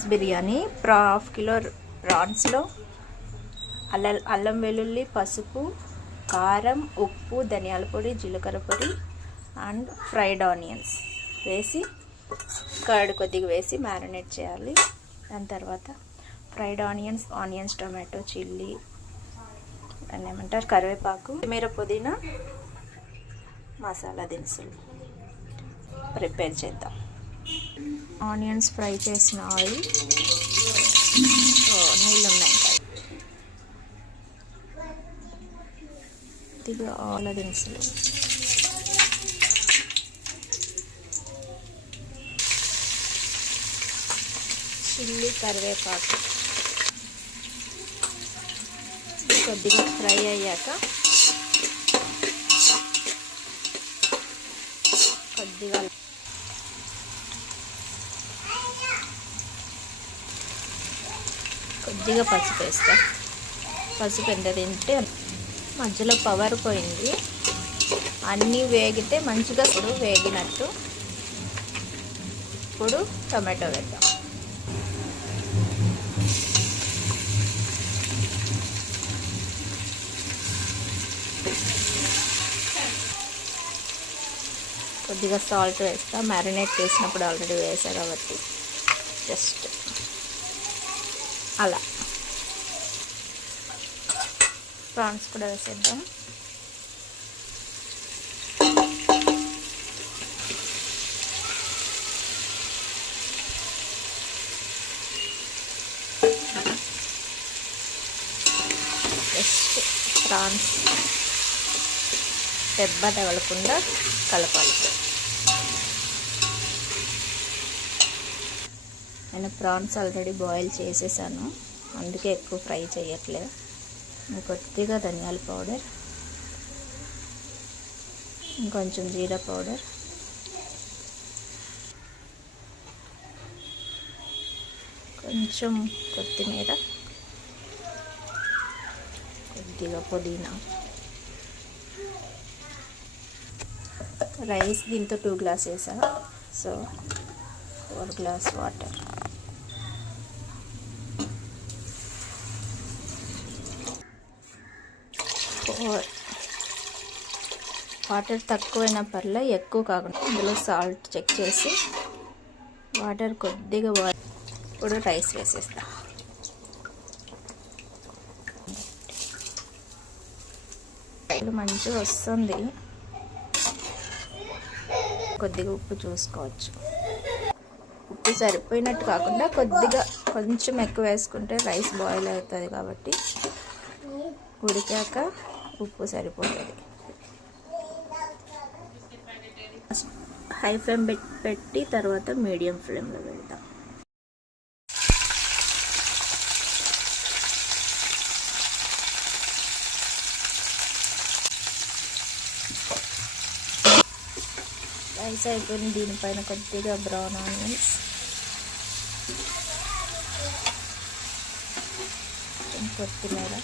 Prawns biryani ప్రా half kilo ప్రాన్స్లో అల్ల అల్లం వెల్లుల్లి పసుపు కారం ఉప్పు ధనియాల పొడి జీలకర్ర పొడి అండ్ ఫ్రైడ్ ఆనియన్స్ వేసి కర్డ్ కొద్దిగా వేసి మ్యారినేట్ చేయాలి. దాని తర్వాత fried onions onions tomato chilli దాన్ని ఏమంటారు కరివేపాకు కొత్తిమీర పుదీనా మసాలా దినుసులు ప్రిపేర్ చేద్దాం. ఆనియన్స్ ఫ్రై చేసిన ఆయిల్. నీళ్ళు ఉన్నాయి కొద్దిగా ఆల దినుసులు చిల్లి కరివేపాకు. కొద్దిగా ఫ్రై అయ్యాక కొద్దిగా కొద్దిగా పసుపు వేస్తా. పసుపు ఎంత తింటే మధ్యలో పవర్ పోయింది. అన్నీ వేగితే మంచిగా ఇప్పుడు వేగినట్టు ఇప్పుడు టమాటో వేద్దాం. కొద్దిగా సాల్ట్ వేస్తా. మ్యారినేట్ చేసినప్పుడు ఆల్రెడీ వేసా కాబట్టి జస్ట్ అలా. ప్రాన్స్ కూడా వేసేద్దాం. Just prawns. దెబ్బ తగలకుండా కలపాలి. నేను ప్రాన్స్ ఆల్రెడీ బాయిల్ చేసేసాను. అందుకే ఎక్కువ ఫ్రై చేయట్లేదు. కొద్దిగా ధనియాల పౌడర్ ఇంకొంచెం జీరా పౌడర్. కొంచెం కొత్తిమీర కొద్దిగా పుదీనా. రైస్ దీంతో టూ గ్లాస్ వేసా. So four glass water. Water తక్కువైనా పర్లే ఎక్కువ కాకుండా ఇందులో సాల్ట్ చెక్ చేసి వాటర్ కొద్దిగా ఇప్పుడు రైస్ వేసేస్తా. మంచిగా వస్తుంది. కొద్దిగా ఉప్పు చూసుకోవచ్చు. ఉప్పు సరిపోయినట్టు కాకుండా కొద్దిగా కొంచెం ఎక్కువ వేసుకుంటే రైస్ బాయిల్ అవుతుంది కాబట్టి ఉడికాక ఉప్పు సరిపోతుంది. హై ఫ్లేమ్ పెట్టి తర్వాత మీడియం ఫ్లేమ్లో పెడతాం. రైస్ అయిపోయింది దీనిపైన కొద్దిగా బ్రౌన్ ఆనియన్స్. కొత్తిమీర.